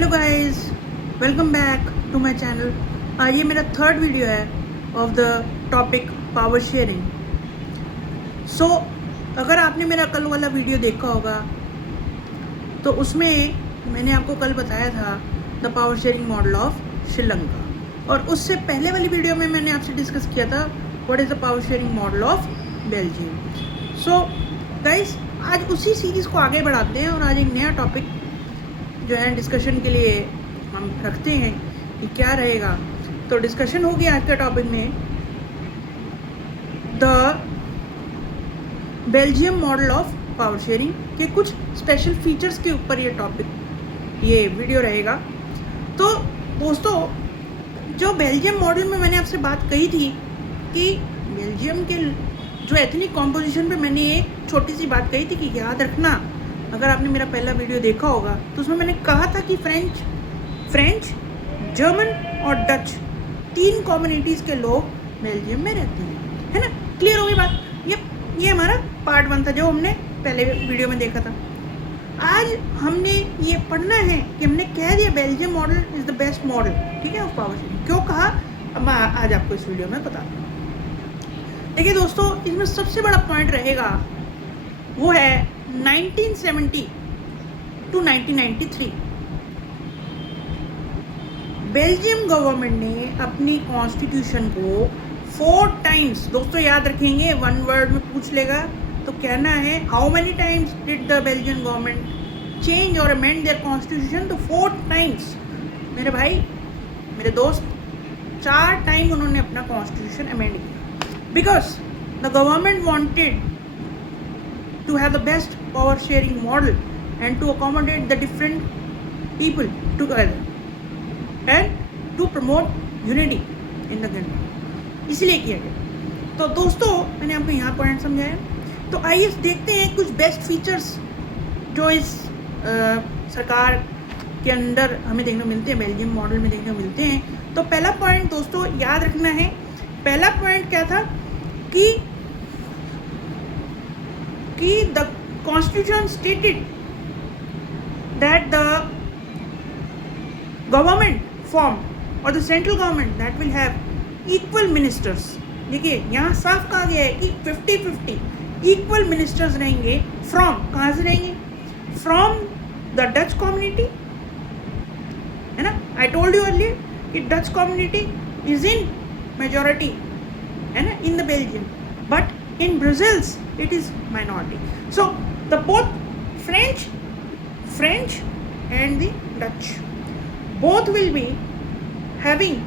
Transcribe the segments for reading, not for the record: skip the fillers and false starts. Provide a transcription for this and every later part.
Hello guys, welcome back to my channel. ये मेरा third video है of the topic power sharing. So अगर आपने मेरा कल वाला वीडियो देखा होगा तो उसमें मैंने आपको कल बताया था the power sharing model of Sri Lanka, और उससे पहले वाली वीडियो में मैंने आपसे डिस्कस किया था what is the power sharing model of Belgium. So guys, आज उसी सीरीज़ को आगे बढ़ाते हैं और आज एक नया टॉपिक जो है डिस्कशन के लिए हम रखते हैं कि क्या रहेगा। तो डिस्कशन होगी आज के टॉपिक में the Belgium model of power sharing के कुछ स्पेशल फीचर्स के ऊपर ये वीडियो रहेगा। तो दोस्तों, जो बेल्जियम मॉडल में मैंने आपसे बात कही थी कि बेल्जियम के जो एथनिक कॉम्पोजिशन पे मैंने एक छोटी सी बात कही थी कि याद रखना, अगर आपने मेरा पहला वीडियो देखा होगा तो उसमें मैंने कहा था कि फ्रेंच, जर्मन और डच 3 कम्युनिटीज़ के लोग बेल्जियम में रहते हैं, है ना। क्लियर हो गई बात। ये हमारा पार्ट 1 था जो हमने पहले वीडियो में देखा था। आज हमने ये पढ़ना है कि हमने कह दिया Belgium model is the best model, ठीक है, ऑफ पावर शेयरिंग। क्यों कहा, अब मैं आज आपको इस वीडियो में बता दूँ। देखिए दोस्तों, इसमें सबसे बड़ा पॉइंट रहेगा वो है 1970 टू 1993 बेल्जियम गवर्नमेंट ने अपनी कॉन्स्टिट्यूशन को 4 टाइम्स, दोस्तों याद रखेंगे, 1 वर्ड में पूछ लेगा तो कहना है how many times did the Belgian government change और अमेंड देयर कॉन्स्टिट्यूशन। तो 4 टाइम्स मेरे भाई, मेरे दोस्त, 4 टाइम उन्होंने अपना कॉन्स्टिट्यूशन अमेंड किया because the government wanted to have the best power sharing model and to accommodate the different people together and to promote unity in the country, इसलिए किया गया। तो दोस्तों, मैंने आपको यहाँ पॉइंट समझाया। तो आइए देखते हैं कुछ बेस्ट फीचर्स जो इस सरकार के अंदर हमें देखने को मिलते हैं, बेल्जियम मॉडल में देखने को मिलते हैं। तो पहला पॉइंट दोस्तों याद रखना है। पहला पॉइंट क्या था कि the constitution stated that the government form or the central government that will have equal ministers। देखिए यहाँ साफ कहा गया है कि 50-50 इक्वल मिनिस्टर्स रहेंगे। फ्रॉम कहाँ से रहेंगे? फ्रॉम द डच कम्युनिटी, है ना। आई टोल्ड यू अर्लियर कि Dutch community is in majority, है ना, in the Belgium, but in Brussels it is minority. So the both French and the Dutch both will be having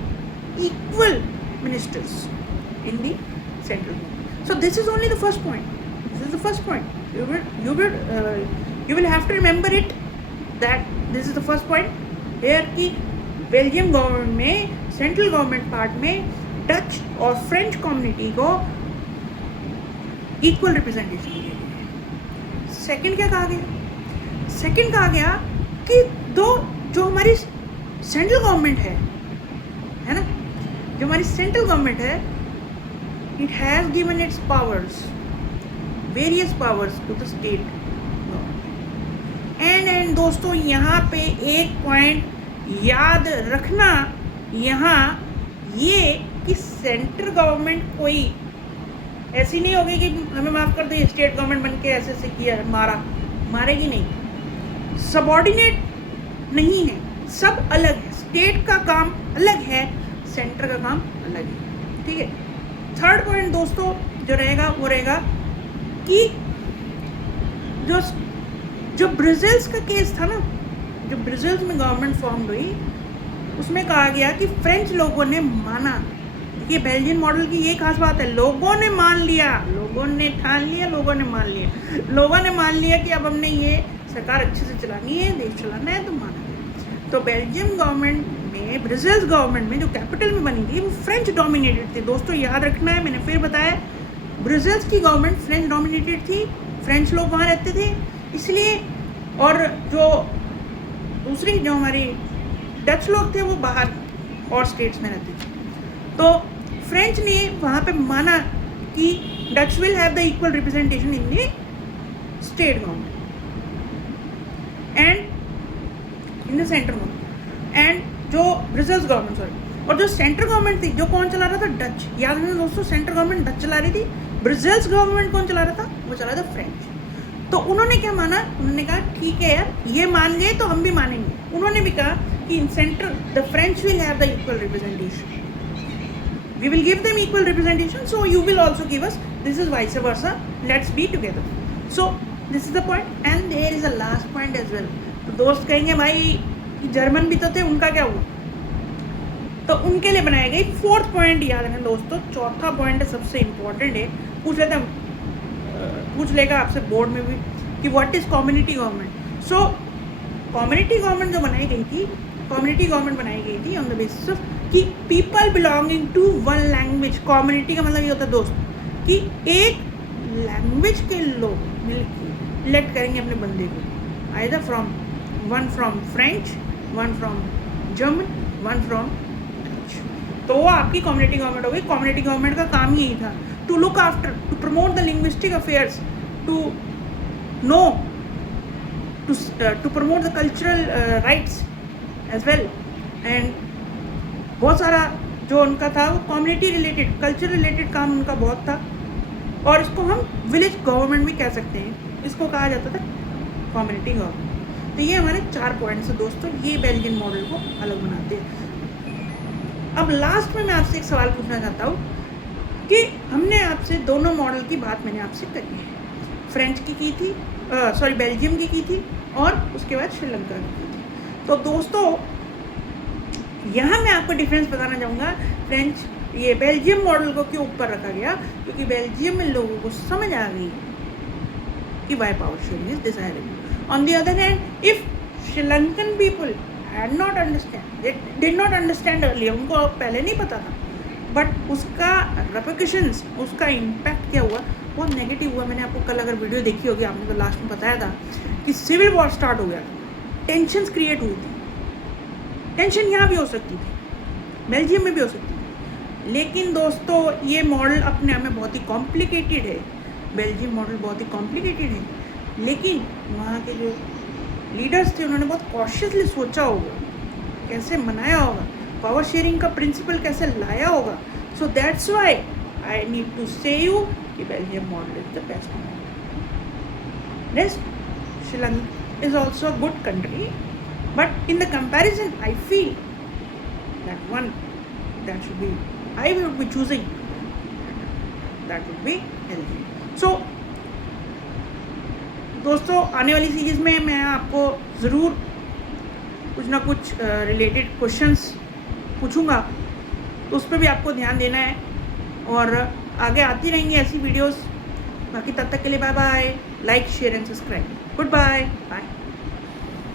equal ministers in the central government. So this is only the first point. This is the first point. You will have to remember it that this is the first point here कि Belgium government में, central government part में Dutch और French community को equal representation दिया गया। Second क्या कहा गया? सेकंड कहा गया कि जो हमारी सेंट्रल गवर्नमेंट है ना, जो हमारी सेंट्रल गवर्नमेंट है, it has given its powers, various powers to the state government. And दोस्तों, यहाँ पे एक पॉइंट याद रखना, यहाँ ये कि सेंट्रल गवर्नमेंट कोई ऐसी नहीं होगी कि हमें माफ़ कर दो, ये स्टेट गवर्नमेंट बन के ऐसे किया, मारेगी नहीं। सबऑर्डिनेट नहीं है, सब अलग है। स्टेट का काम अलग है, सेंटर का काम अलग है, ठीक है। थर्ड पॉइंट दोस्तों जो रहेगा वो रहेगा कि जो ब्राज़ील्स का केस था ना, जो ब्राज़ील्स में गवर्नमेंट फॉर्म हुई, उसमें कहा गया कि फ्रेंच लोगों ने माना। ये बेल्जियन मॉडल की ये खास बात है, लोगों ने मान लिया, लोगों ने ठान लिया, लोगों ने मान लिया कि अब हमने ये सरकार अच्छे से चलानी है, देश चलाना है, तो माना गया। तो बेल्जियम गवर्नमेंट में, ब्राज़ील गवर्नमेंट में जो कैपिटल में बनी थी वो फ्रेंच डोमिनेटेड थी। दोस्तों याद रखना है, मैंने फिर बताया, ब्राज़ील की गवर्नमेंट फ्रेंच डोमिनेटेड थी, फ्रेंच लोग वहाँ रहते थे इसलिए, और जो दूसरी जो हमारी डच लोग थे वो बाहर और स्टेट्स में रहते थे। तो फ्रेंच ने वहाँ पे माना कि Dutch will have the equal representation in the state government and in the central government. And जो ब्रिसेल्स गवर्नमेंट, सॉरी, और जो सेंट्रल गवर्नमेंट थी, जो कौन चला रहा था? डच। याद रखना दोस्तों, सेंट्रल गवर्नमेंट डच चला रही थी, ब्रिसेल्स गवर्नमेंट कौन चला रहा था? वो चला रहा था फ्रेंच। तो उन्होंने क्या माना? उन्होंने कहा ठीक है यार, ये मान गए तो हम भी मानेंगे। उन्होंने भी कहा कि in central the French will have the equal representation, we will give them equal representation, so you will also give us, this is vice versa, let's be together. So this is the point and there is a last point as well. तो दोस्त कहेंगे भाई German भी तो थे, उनका क्या हुआ? तो उनके लिए बनाया गई फोर्थ पॉइंट। याद रखना दोस्तों, चौथा पॉइंट है सबसे इम्पोर्टेंट है, पूछ लेगा आपसे बोर्ड में भी कि what is community government. So community government जो बनाई गई थी, कम्युनिटी गवर्नमेंट बनाई गई थी ऑन द बेसिस ऑफ कि people belonging to one language. Community का मतलब ये होता है दोस्त कि एक लैंग्वेज के लोग मिलकर इलेक्ट करेंगे अपने बंदे को, either from one from French, one from German, one from Dutch. तो वो आपकी कम्युनिटी गवर्नमेंट हो गई। कम्युनिटी गवर्नमेंट का काम यही था, to look after, to promote the linguistic affairs, to know, to promote the cultural rights as well, and बहुत सारा जो उनका था वो कम्युनिटी रिलेटेड, कल्चर रिलेटेड काम उनका बहुत था। और इसको हम विलेज गवर्नमेंट भी कह सकते हैं, इसको कहा जाता था कम्युनिटी गवर्नमेंट। तो ये हमारे 4 पॉइंट्स हैं दोस्तों, ये बेल्जियन मॉडल को अलग बनाते हैं। अब लास्ट में मैं आपसे एक सवाल पूछना चाहता हूँ कि हमने आपसे दोनों मॉडल की बात मैंने आपसे करी है, फ्रेंच की थी, सॉरी बेल्जियम की थी, और उसके बाद श्रीलंका की थी। तो दोस्तों यहाँ मैं आपको डिफरेंस बताना चाहूँगा, फ्रेंच ये बेल्जियम मॉडल को क्यों ऊपर रखा गया, क्योंकि बेल्जियम में लोगों को समझ आ गई कि why power sharing is desirable. On the other hand, if Sri Lankan people had not understand, did not understand earlier, उनको पहले नहीं पता था, बट उसका रेपरकशंस, उसका इम्पैक्ट क्या हुआ, बहुत नेगेटिव हुआ। मैंने आपको कल अगर वीडियो देखी होगी, आपने तो लास्ट में बताया था कि सिविल वॉर स्टार्ट हो गया था, टेंशन्स क्रिएट हुई थी। टेंशन यहाँ भी हो सकती थी, बेल्जियम में भी हो सकती थी, लेकिन दोस्तों ये मॉडल अपने आप में बहुत ही कॉम्प्लिकेटेड है। बेल्जियम मॉडल बहुत ही कॉम्प्लिकेटेड है, लेकिन वहाँ के जो लीडर्स थे उन्होंने बहुत कॉशियसली सोचा होगा, कैसे मनाया होगा, पावर शेयरिंग का प्रिंसिपल कैसे लाया होगा। So that's why I need to say you कि Belgium model is the best model. Next, Sri Lanka is also a good country, but in the comparison I feel that one that should be, I would be choosing, that would be Belgium. So दोस्तों आने वाली series में मैं आपको ज़रूर कुछ ना कुछ रिलेटेड क्वेश्चंस पूछूंगा, तो उस पर भी आपको ध्यान देना है, और आगे आती रहेंगी ऐसी वीडियोस। बाकी तब तक के लिए bye bye, like share and subscribe, good bye bye.